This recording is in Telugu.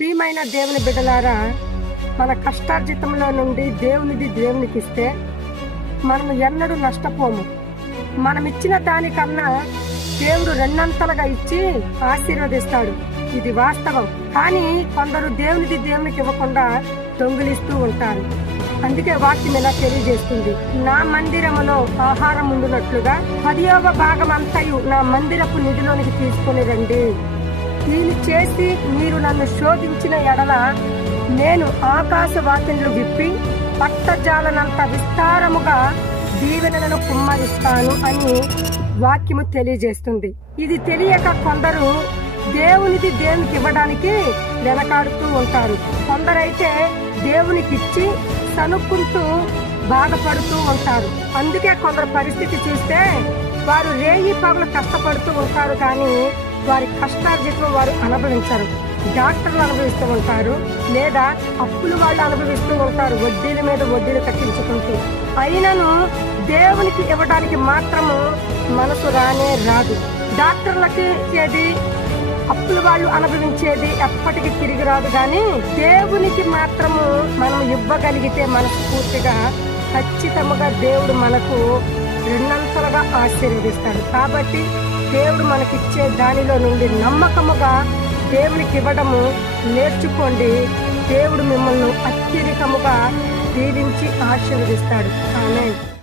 ప్రియమైన దేవుని బిడ్డలారా, మన కష్టార్జితంలో నుండి దేవునిది దేవునికి ఇస్తే మనము ఎన్నడూ నష్టపోము. మనమిచ్చిన దానికన్నా దేవుడు రెండంతలుగా ఇచ్చి ఆశీర్వదిస్తాడు. ఇది వాస్తవం. కానీ కొందరు దేవునిది దేవునికి ఇవ్వకుండా దొంగిలిస్తూ ఉంటారు. అందుకే వాక్యం ఇలా తెలియజేస్తుంది, నా మందిరములో ఆహారం ఉండునట్లుగా 10వ భాగం అంతయు నా మందిరపు నిధిలోనికి తీసుకుని రండి. దీన్ని చేసి మీరు నన్ను శోధించిన ఎడల నేను ఆకాశ వాకిళ్లు విప్పి పట్టజాలనంత విస్తారముగా దీవెనలను కుమ్మరిస్తాను అని వాక్యము తెలియజేస్తుంది. ఇది తెలియక కొందరు దేవునిది దేవునికి ఇవ్వడానికి వెనకాడుతూ ఉంటారు. కొందరైతే దేవునికి ఇచ్చి సనుక్కుంటూ బాధపడుతూ ఉంటారు. అందుకే కొందరు పరిస్థితి చూస్తే వారు రేయి పగలు కష్టపడుతూ ఉంటారు, కానీ వారి కష్టార్జితం వారు అనుభవించరు. డాక్టర్లు అనుభవిస్తూ ఉంటారు, లేదా అప్పులు వాళ్ళు అనుభవిస్తూ ఉంటారు, వడ్డీల మీద వడ్డీలు కట్టించుకుంటూ. అయినను దేవునికి ఇవ్వడానికి మాత్రము మనసు రానే రాదు. డాక్టర్లకి ఇచ్చేది, అప్పులు వాళ్ళు అనుభవించేది ఎప్పటికీ తిరిగి రాదు. కానీ దేవునికి మాత్రము మనం ఇవ్వగలిగితే మనస్ఫూర్తిగా ఖచ్చితంగా దేవుడు మనకు రెండంతలుగా ఆశీర్వదిస్తాడు. కాబట్టి దేవుడు మనకిచ్చే దానిలో నుండి నమ్మకముగా దేవునికి ఇవ్వడము నేర్చుకోండి. దేవుడు మిమ్మల్ని అత్యధికముగా దీవించి ఆశీర్వదిస్తాడు. ఆమేన్.